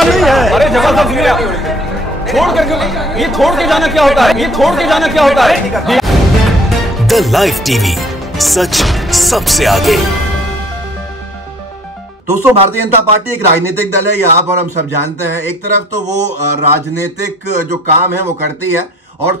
चिंता नहीं है। अरे जवाब साहब सुनिए, छोड़ कर ये छोड़ के जाना क्या होता है, ये छोड़ के जाना क्या होता है। द लाइव टीवी, सच सबसे आगे। दोस्तों, भारतीय जनता पार्टी एक राजनीतिक दल है, ये आप और हम सब जानते हैं। एक तरफ तो वो राजनीतिक जो काम है वो करती है और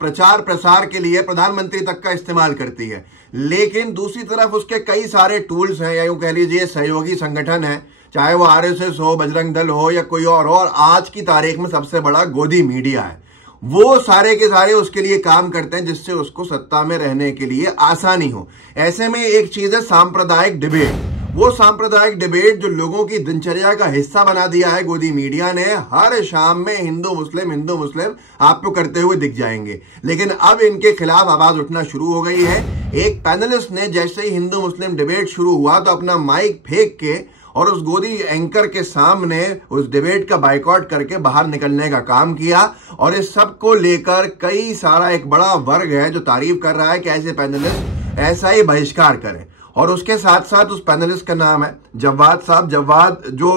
प्रचार प्रसार के लिए प्रधानमंत्री तक का इस्तेमाल करती है, लेकिन दूसरी तरफ उसके कई सारे टूल्स हैं या यूं कह लीजिए सहयोगी संगठन है, चाहे वो आरएसएस हो, बजरंग दल हो या कोई और आज की तारीख में सबसे बड़ा गोदी मीडिया है। वो सारे के सारे उसके लिए काम करते हैं जिससे उसको सत्ता में रहने के लिए आसानी हो। ऐसे में एक चीज है सांप्रदायिक डिबेट। वो सांप्रदायिक डिबेट जो लोगों की दिनचर्या का हिस्सा बना दिया है गोदी मीडिया ने, हर शाम में हिंदू मुस्लिम आपको करते हुए दिख जाएंगे। लेकिन अब इनके खिलाफ आवाज उठना शुरू हो गई है। एक पैनलिस्ट ने जैसे ही हिंदू मुस्लिम डिबेट शुरू हुआ तो अपना माइक फेंक के और उस गोदी एंकर के सामने उस डिबेट का बाइकआउट करके बाहर निकलने का काम किया। और इस सब को लेकर कई सारा एक बड़ा वर्ग है जो तारीफ कर रहा है कि ऐसे पैनलिस्ट ऐसा ही बहिष्कार करें। और उसके साथ साथ उस पैनलिस्ट का नाम है जवाद साहब। जवाद जो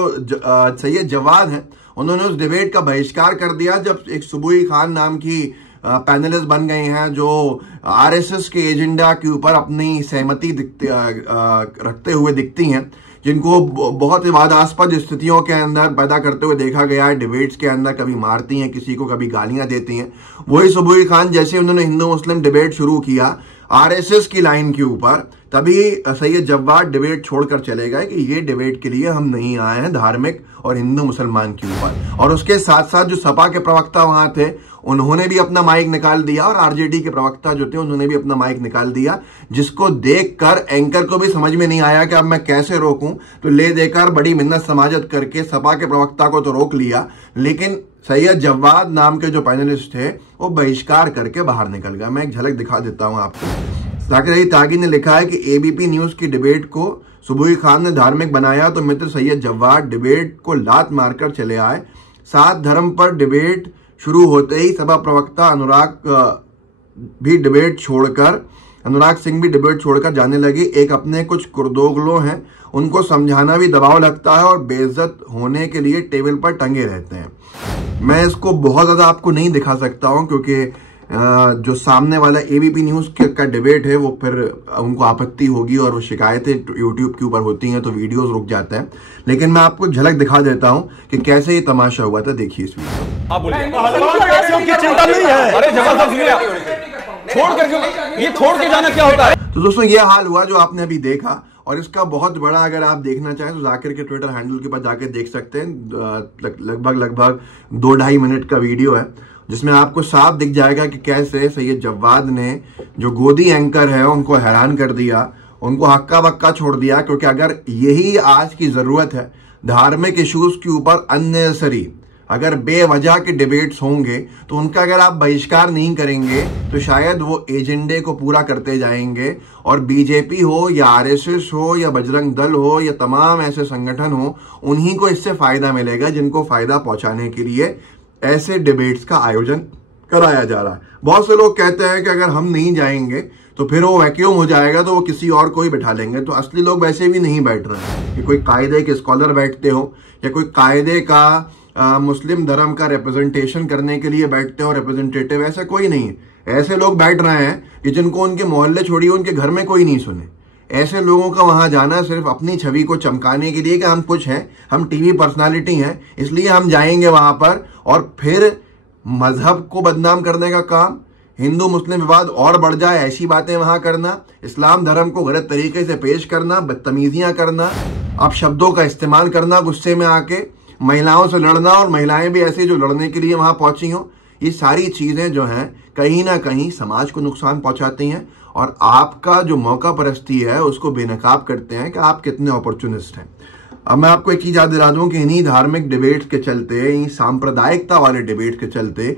सैयद जवाद है, उन्होंने उस डिबेट का बहिष्कार कर दिया जब एक सुबुई खान नाम की पैनलिस्ट बन गई हैं जो आरएसएस के एजेंडा के ऊपर अपनी सहमति रखते हुए दिखती हैं, जिनको बहुत विवादास्पद स्थितियों के अंदर पैदा करते हुए देखा गया है। डिबेट्स के अंदर कभी मारती हैं किसी को, कभी गालियां देती हैं। वही सुबुई खान जैसे उन्होंने हिंदू मुस्लिम डिबेट शुरू किया आरएसएस की लाइन के ऊपर, तभी सैयद जवाद डिबेट छोड़कर चले गए कि ये डिबेट के लिए हम नहीं आए हैं धार्मिक और हिंदू मुसलमान के ऊपर। और उसके साथ साथ जो सपा के प्रवक्ता वहां थे उन्होंने भी अपना माइक निकाल दिया और आरजेडी के प्रवक्ता जो थे उन्होंने भी अपना माइक निकाल दिया, जिसको देखकर एंकर को भी समझ में नहीं आया कि अब मैं कैसे रोकूं। तो ले देकर बड़ी मिन्नत समाजत करके सपा के प्रवक्ता को तो रोक लिया, लेकिन सैयद जवाद नाम के जो पैनलिस्ट थे वो बहिष्कार करके बाहर निकल गया। मैं एक झलक दिखा देता हूं आपको। जाकिर अली तागी ने लिखा है कि एबीपी न्यूज की डिबेट को सुबुई खान ने धार्मिक बनाया तो मित्र सैयद जवाद डिबेट को लात मारकर चले आए। सात धर्म पर डिबेट शुरू होते ही सभा प्रवक्ता अनुराग सिंह भी डिबेट छोड़कर जाने लगे। एक अपने कुछ कुर्दोगलों हैं, उनको समझाना भी दबाव लगता है और बेइज्जत होने के लिए टेबल पर टंगे रहते हैं। मैं इसको बहुत ज्यादा आपको नहीं दिखा सकता हूं क्योंकि जो सामने वाला एबीपी न्यूज का डिबेट है वो फिर उनको आपत्ति होगी और वो शिकायतें यूट्यूब के ऊपर होती हैं तो वीडियोस रुक जाते हैं। लेकिन मैं आपको झलक दिखा देता हूं कि कैसे ये तमाशा हुआ था। देखिए इस वीडियो। आप बोलिए। की चिंता नहीं है। अरे जवाब साहब सुनिए, छोड़ कर ये छोड़ के जाना क्या होता है। तो दोस्तों, ये हाल हुआ जो आपने अभी देखा और इसका बहुत बड़ा अगर आप देखना चाहें तो जाकिर के ट्विटर हैंडल के पास जाके देख सकते हैं। लगभग 2-2.5 मिनट का वीडियो है जिसमें आपको साफ दिख जाएगा कि कैसे सैयद जवाद ने जो गोदी एंकर है उनको हैरान कर दिया, उनको हक्का बक्का छोड़ दिया। क्योंकि अगर यही आज की जरूरत है धार्मिक इश्यूज के ऊपर अननेसेसरी अगर बेवजह के डिबेट्स होंगे तो उनका अगर आप बहिष्कार नहीं करेंगे तो शायद वो एजेंडे को पूरा करते जाएंगे और बीजेपी हो या आरएसएस हो या बजरंग दल हो या तमाम ऐसे संगठन हो, उन्हीं को इससे फायदा मिलेगा जिनको फायदा पहुंचाने के लिए ऐसे डिबेट्स का आयोजन कराया जा रहा है। बहुत से लोग कहते हैं कि अगर हम नहीं जाएंगे तो फिर वो वैक्यूम हो जाएगा तो वो किसी और को ही बैठा लेंगे। तो असली लोग वैसे भी नहीं बैठ रहे हैं कि कोई कायदे के स्कॉलर बैठते हो या कोई कायदे का मुस्लिम धर्म का रिप्रेजेंटेशन करने के लिए बैठते हो रिप्रेजेंटेटिव, ऐसा कोई नहीं है। ऐसे लोग बैठ रहे हैं कि जिनको उनके मोहल्ले छोड़िए उनके घर में कोई नहीं सुने। ऐसे लोगों का वहां जाना सिर्फ अपनी छवि को चमकाने के लिए कि हम कुछ हैं, हम टीवी पर्सनालिटी हैं, इसलिए हम जाएंगे वहां पर और फिर मजहब को बदनाम करने का काम, हिंदू मुस्लिम विवाद और बढ़ जाए ऐसी बातें वहां करना, इस्लाम धर्म को गलत तरीके से पेश करना, बदतमीजियां करना, अपशब्दों का इस्तेमाल करना, गुस्से में आके महिलाओं से लड़ना और महिलाएं भी ऐसी जो लड़ने के लिए वहां पहुंची हो। ये सारी चीजें जो हैं कहीं ना कहीं समाज को नुकसान पहुंचाती हैं और आपका जो मौका परस्ती है उसको बेनकाब करते हैं कि आप कितने अपॉर्चुनिस्ट हैं। अब मैं आपको एक चीज याद दिला दूं कि इन्हीं धार्मिक डिबेट्स के चलते, इन्हीं सांप्रदायिकता वाले डिबेट के चलते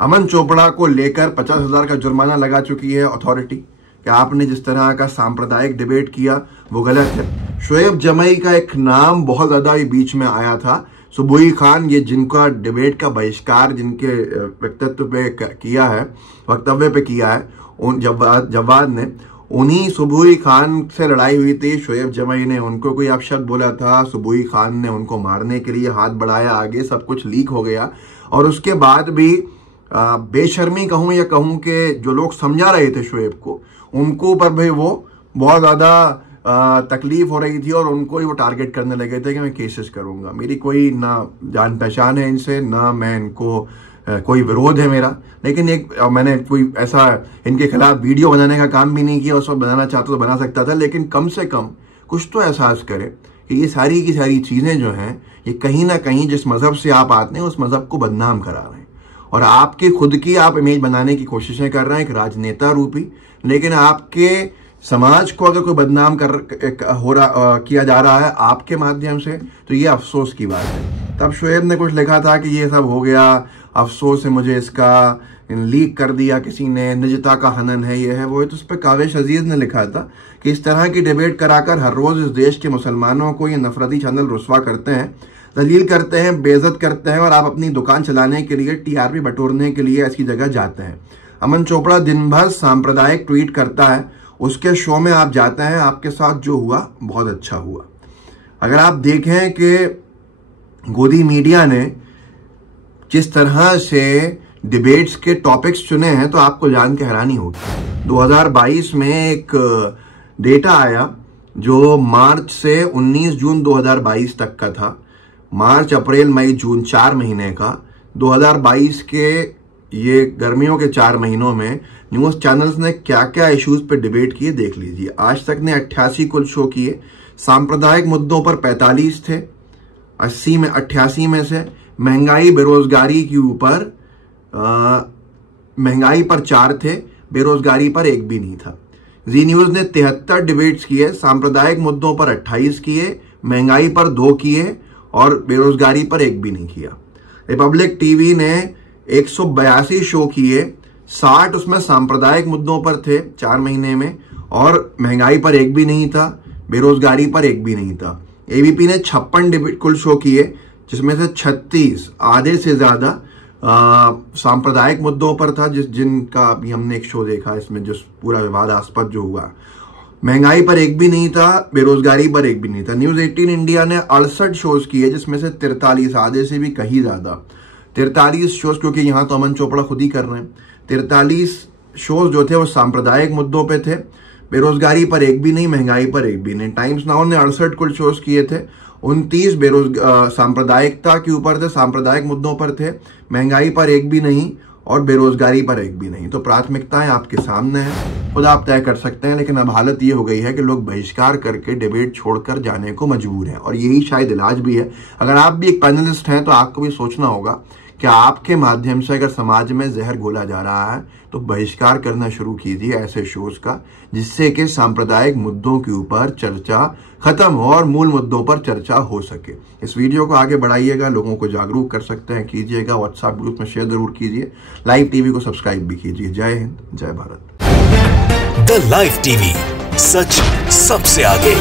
अमन चोपड़ा को लेकर 50,000 का जुर्माना लगा चुकी है अथॉरिटी कि आपने जिस तरह का सांप्रदायिक डिबेट किया वो गलत है। शोएब जमई का एक नाम बहुत ज्यादा बीच में आया था, सुबुई खान, ये जिनका डिबेट का बहिष्कार जिनके वक्तव्य पे किया है उन जवाद ने, उन्हीं सुबुई खान से लड़ाई हुई थी। शोएब जमाई ने उनको कोई अपशब्द बोला था, सुबुई खान ने उनको मारने के लिए हाथ बढ़ाया आगे, सब कुछ लीक हो गया। और उसके बाद भी बेशर्मी कहूं या कहूं कि जो लोग समझा रहे थे शोएब को, उनको ऊपर भी वो बहुत ज़्यादा तकलीफ हो रही थी और उनको ही वो टारगेट करने लगे थे कि मैं केसेस करूंगा। मेरी कोई ना जान पहचान है इनसे, ना मैं इनको कोई विरोध है मेरा, लेकिन मैंने कोई ऐसा इनके खिलाफ वीडियो बनाने का काम भी नहीं किया। उस वक्त बनाना चाहता तो बना सकता था, लेकिन कम से कम कुछ तो एहसास करें कि ये सारी की सारी चीज़ें जो हैं ये कहीं ना कहीं जिस मज़हब से आप आते हैं उस मज़हब को बदनाम करा रहे हैं और आपकी खुद की आप इमेज बनाने की कोशिशें कर रहे हैं एक राजनेता रूपी। लेकिन आपके समाज को अगर कोई बदनाम किया जा रहा है आपके माध्यम से, तो ये अफसोस की बात है। तब शोएब ने कुछ लिखा था कि ये सब हो गया, अफसोस है मुझे, इसका लीक कर दिया किसी ने, निजता का हनन है, ये है वो है। तो उस पर काविश अजीज ने लिखा था कि इस तरह की डिबेट कराकर हर रोज इस देश के मुसलमानों को ये नफरती चैनल रुस्वा करते हैं, दलील करते हैं, बेइज्जत करते हैं और आप अपनी दुकान चलाने के लिए, टीआरपी बटोरने के लिए ऐसी जगह जाते हैं। अमन चोपड़ा दिन भर सांप्रदायिक ट्वीट करता है, उसके शो में आप जाते हैं, आपके साथ जो हुआ बहुत अच्छा हुआ। अगर आप देखें कि गोदी मीडिया ने जिस तरह से डिबेट्स के टॉपिक्स चुने हैं तो आपको जान के हैरानी होगी। 2022 में एक डेटा आया जो मार्च से 19 जून 2022 तक का था। मार्च, अप्रैल, मई, जून 4 महीने का। 2022 के ये गर्मियों के 4 महीनों में न्यूज़ चैनल्स ने क्या क्या इश्यूज पे डिबेट किए देख लीजिए। आज तक ने 88 कुल शो किए, सांप्रदायिक मुद्दों पर 45 थे, 88 में से महंगाई बेरोजगारी के ऊपर महंगाई पर 4 थे, बेरोजगारी पर 1 भी नहीं था। जी न्यूज़ ने 73 डिबेट्स किए, सांप्रदायिक मुद्दों पर 28 किए, महंगाई पर 2 किए और बेरोजगारी पर 1 भी नहीं किया। रिपब्लिक टीवी ने 182 शो किए, 60 उसमें सांप्रदायिक मुद्दों पर थे 4 महीने में और महंगाई पर 1 भी नहीं था, बेरोजगारी पर 1 भी नहीं था। एबीपी ने 56 डिबेट कुल शो किए, जिसमें से 36 आधे से ज्यादा सांप्रदायिक मुद्दों पर था, जिनका अभी हमने एक शो देखा इसमें जो पूरा विवादास्पद जो हुआ। महंगाई पर 1 भी नहीं था, बेरोजगारी पर 1 भी नहीं था। न्यूज 18 इंडिया ने 68 शोज किए, जिसमें से 43 आधे से भी कहीं ज्यादा 43 शोज, क्योंकि यहां तो अमन चोपड़ा खुद ही कर रहे हैं। 43 शोज जो थे वो सांप्रदायिक मुद्दों पे थे, बेरोजगारी पर 1 भी नहीं, महंगाई पर 1 भी नहीं। टाइम्स नाउ ने 68 कुल शोज किए थे, 29 सांप्रदायिकता के ऊपर थे, सांप्रदायिक मुद्दों पर थे, महंगाई पर 1 भी नहीं और बेरोजगारी पर 1 भी नहीं। तो प्राथमिकताएं आपके सामने हैं, खुद आप तय कर सकते हैं। लेकिन अब हालत ये हो गई है कि लोग बहिष्कार करके डिबेट छोड़कर जाने को मजबूर हैं और यही शायद इलाज भी है। अगर आप भी एक पैनलिस्ट हैं तो आपको भी सोचना होगा कि आपके माध्यम से अगर समाज में जहर घोला जा रहा है तो बहिष्कार करना शुरू कीजिए ऐसे शोज का, जिससे कि सांप्रदायिक मुद्दों के ऊपर चर्चा खत्म हो और मूल मुद्दों पर चर्चा हो सके। इस वीडियो को आगे बढ़ाइएगा, लोगों को जागरूक कर सकते हैं, कीजिएगा, व्हाट्सएप ग्रुप में शेयर जरूर कीजिए, लाइव टीवी को सब्सक्राइब भी कीजिए। जय हिंद, जय भारत। द लाइव टीवी, सच सबसे आगे।